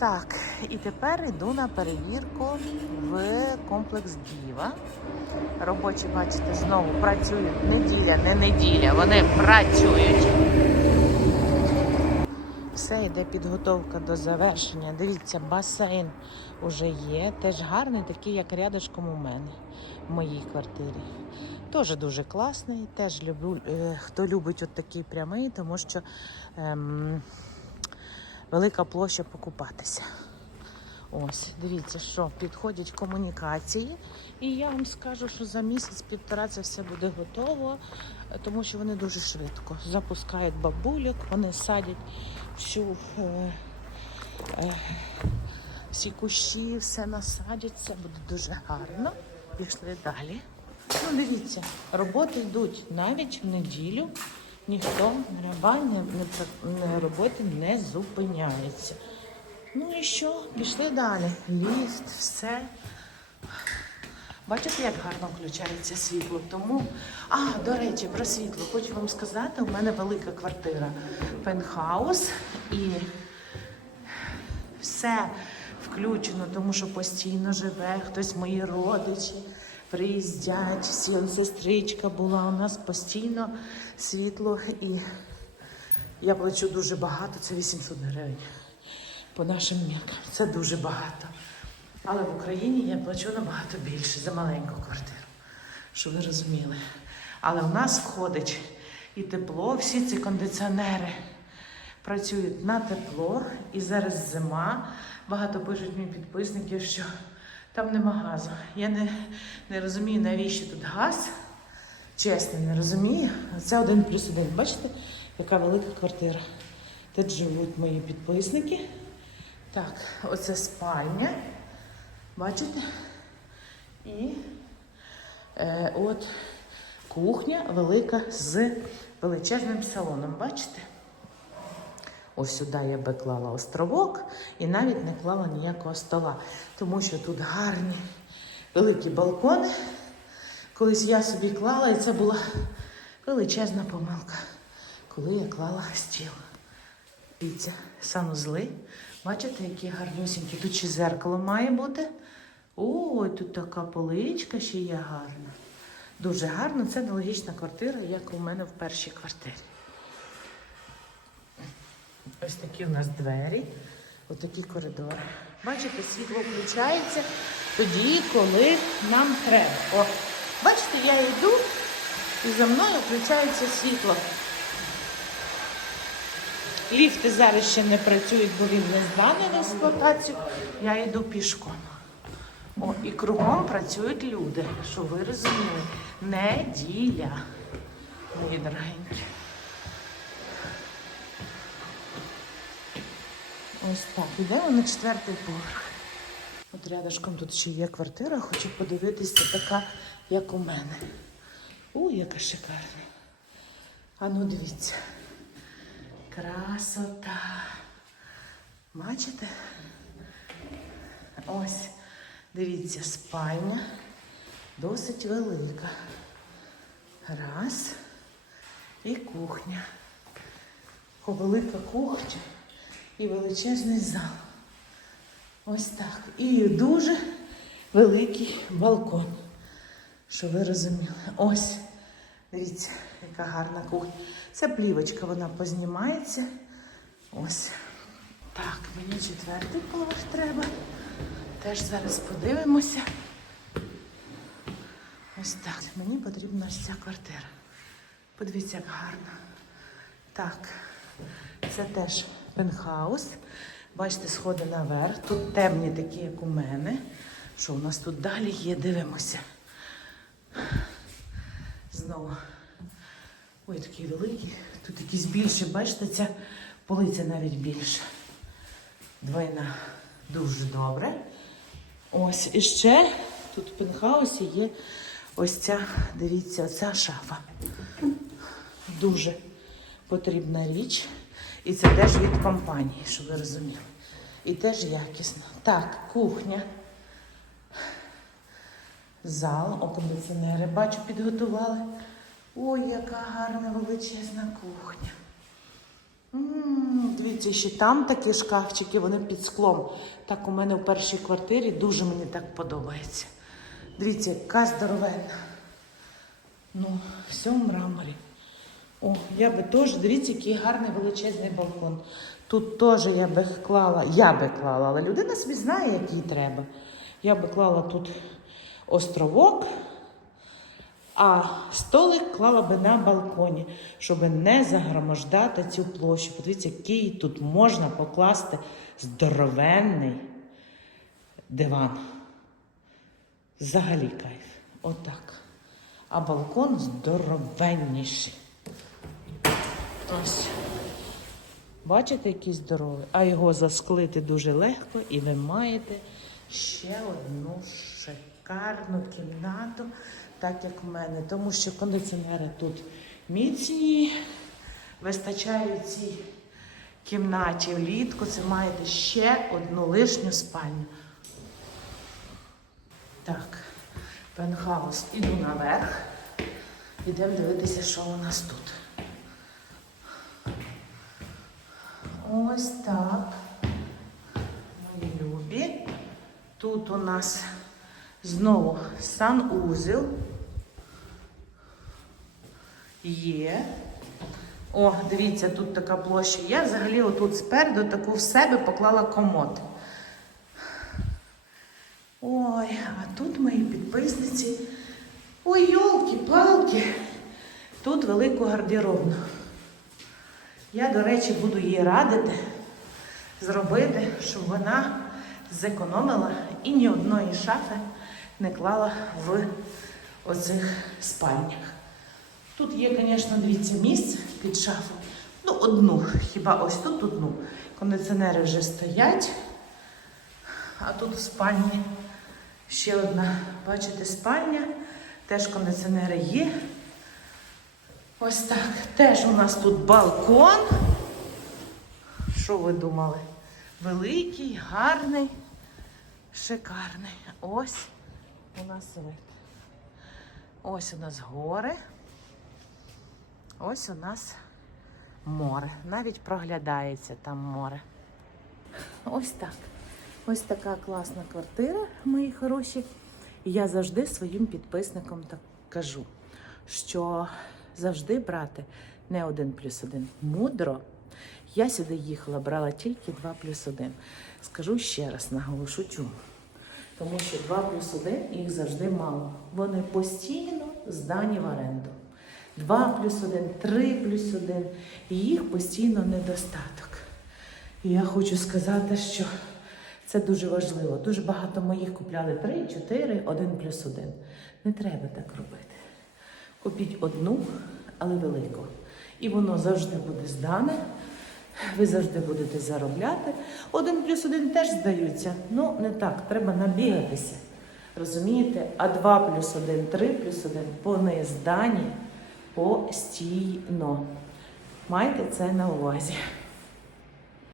Так, і тепер йду на перевірку в комплекс Діва. Робочі, бачите, знову працюють. Неділя, не неділя. Вони працюють. Все йде підготовка до завершення. Дивіться, басейн уже є. Теж гарний, такий, як рядышком у мене в моїй квартирі. Теж дуже класний. Теж люблю, е, хто любить от такий прямий, тому що ем, велика площа покупатися. Ось, дивіться, що підходять комунікації, і я вам скажу, що за місяць-півтора це все буде готово, тому що вони дуже швидко запускають бабульок, вони садять всю, е, е, всі кущі, все насадять, це буде дуже гарно. Пішли далі. Ну, дивіться, роботи йдуть навіть в неділю. Ніхто раба не, не, пр- не зупиняється. Ну і що? Пішли далі. Ліфт, все. Бачите, як гарно включається світло. Тому, а, до речі, про світло. Хочу вам сказати, у мене велика квартира. Пентхаус і все включено, тому що постійно живе, хтось мої родичі приїздять, всі сестричка була. У нас постійно світло і я плачу дуже багато, це 800 гривень по нашим міркам. Це дуже багато. Але в Україні я плачу набагато більше за маленьку квартиру, щоб ви розуміли. Але в нас входить і тепло, всі ці кондиціонери працюють на тепло, і зараз зима. Багато пишуть мені підписники, що там нема газу. Я не, не розумію, навіщо тут газ. Чесно, не розумію. Це один плюс один. Бачите, яка велика квартира. Тут живуть мої підписники. Так, оце спальня. Бачите? І е, от кухня велика з величезним салоном. Бачите? Ось сюди я би клала островок і навіть не клала ніякого стола, тому що тут гарні великі балкони. Колись я собі клала, і це була величезна помилка, коли я клала стіл. Дивіться, санузли. Бачите, які гарнюсінькі. Тут ще зеркало має бути. Ой, тут така поличка ще є гарна. Дуже гарно. Це аналогічна квартира, як у мене в першій квартирі. Ось такі у нас двері, отакі коридори. Бачите, світло включається тоді, коли нам треба. О, бачите, я йду і за мною включається світло. Ліфти зараз ще не працюють, бо він не зданий в експлуатацію. Я йду пішком. О, і кругом працюють люди, щоб ви розуміли. Неділя, мої дорогенькі. Ось так, йдемо на четвертий поверх. От рядышком тут ще є квартира, хочу подивитися така, як у мене. Ой, яка шикарна. А ну дивіться. Красота. Бачите? Ось, дивіться, спальня досить велика. Раз. І кухня. О, велика кухня і величезний зал. Ось так. І дуже великий балкон. Щоб ви розуміли. Ось. Дивіться, яка гарна кухня. Це плівочка, вона познімається. Ось. Так, мені четвертий поверх треба. Теж зараз подивимося. Ось так. Мені потрібна ось ця квартира. Подивіться, як гарно. Так, це теж пентхаус. Бачите, сходи наверх. Тут темні такі, як у мене. Що у нас тут далі є? Дивимося. Знову. Ой, такий великий. Тут якісь більші, бачите, ця полиця навіть більша. Двойна. Дуже добре. Ось і ще тут в пентхаусі є ось ця, дивіться, оця шафа. Дуже потрібна річ. І це теж від компанії, щоб ви розуміли. І теж якісно. Так, кухня. Зал, о, кондиціонери, бачу, підготували. Ой, яка гарна величезна кухня. М, Дивіться, ще там такі шкафчики, вони під склом. Так у мене в першій квартирі дуже мені так подобається. Дивіться, яка здоровенна. Ну, все в мраморі. О, я би теж, дивіться, який гарний величезний балкон. Тут теж я би клала, я би клала, але людина собі знає, як їй треба. Я би клала тут островок, а столик клала би на балконі, щоб не загромождати цю площу. Подивіться, який тут можна покласти здоровенний диван. Взагалі кайф. Отак. А балкон здоровенніший. Ось. Бачите, який здоровий, а його засклити дуже легко, і ви маєте ще одну шикарну кімнату, так як в мене. Тому що кондиціонери тут міцні, вистачає цій кімнаті влітку. Це маєте ще одну лишню спальню. Так, пентхаус. Іду наверх. Ідемо дивитися, що у нас тут. Ось так. Мої любі. Тут у нас знову санузел. Є. О, дивіться, тут така площа. Я взагалі отут спереду таку в себе поклала комод. Ой, а тут мої підписниці. Ой, йолки-палки. Тут велику гардеробну. Я, до речі, буду їй радити зробити, щоб вона зекономила і ні одної шафи не клала в оцих спальнях. Тут є, звісно, дивіться, місце під шафу. Ну, одну, хіба ось тут одну. Кондиціонери вже стоять. А тут в спальні ще одна, бачите, спальня. Теж кондиціонери є. Ось так. Теж у нас тут балкон. Що ви думали? Великий, гарний, шикарний. Ось у нас вид. Ось у нас гори. Ось у нас море. Навіть проглядається там море. Ось так. Ось така класна квартира, мої хороші. І я завжди своїм підписникам так кажу, що завжди брати не один плюс один. Мудро. Я сюди їхала, брала тільки 2 плюс 1. Скажу ще раз, наголошу чому. Тому що 2 плюс 1 їх завжди мало. Вони постійно здані в оренду. 2 плюс 1, 3 плюс 1. І їх постійно недостаток. І я хочу сказати, що це дуже важливо. Дуже багато моїх купляли 3, 4, 1 плюс 1. Не треба так робити. Купіть одну, але велику. І воно завжди буде здане. Ви завжди будете заробляти. Один плюс один теж здаються. Ну, не так, треба набігатися. Розумієте? А 2 плюс 1, 3 плюс 1 вони здані постійно. Майте це на увазі.